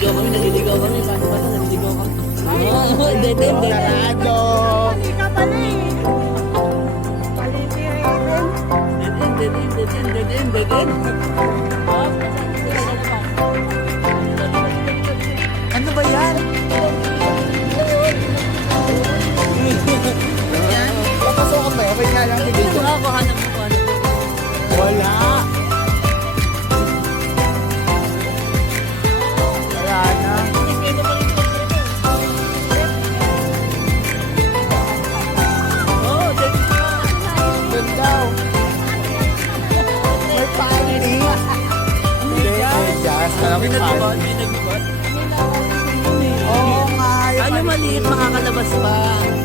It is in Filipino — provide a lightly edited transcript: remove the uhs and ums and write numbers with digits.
naliligaw kami. Paano ba naliligaw kami? Oo, hindi. Sarado. Hindi ka bali. Dead end. Ano ba yan? Yan? Papasokan ba yun? Okay nga lang si Dito. Hanap mo. Wala. Wala na. Oo, dead end. Doon daw. May party. Hindi, just. Alam mo yung party. May nagbibat. Oo nga. Ano maliit, makakalabas pa.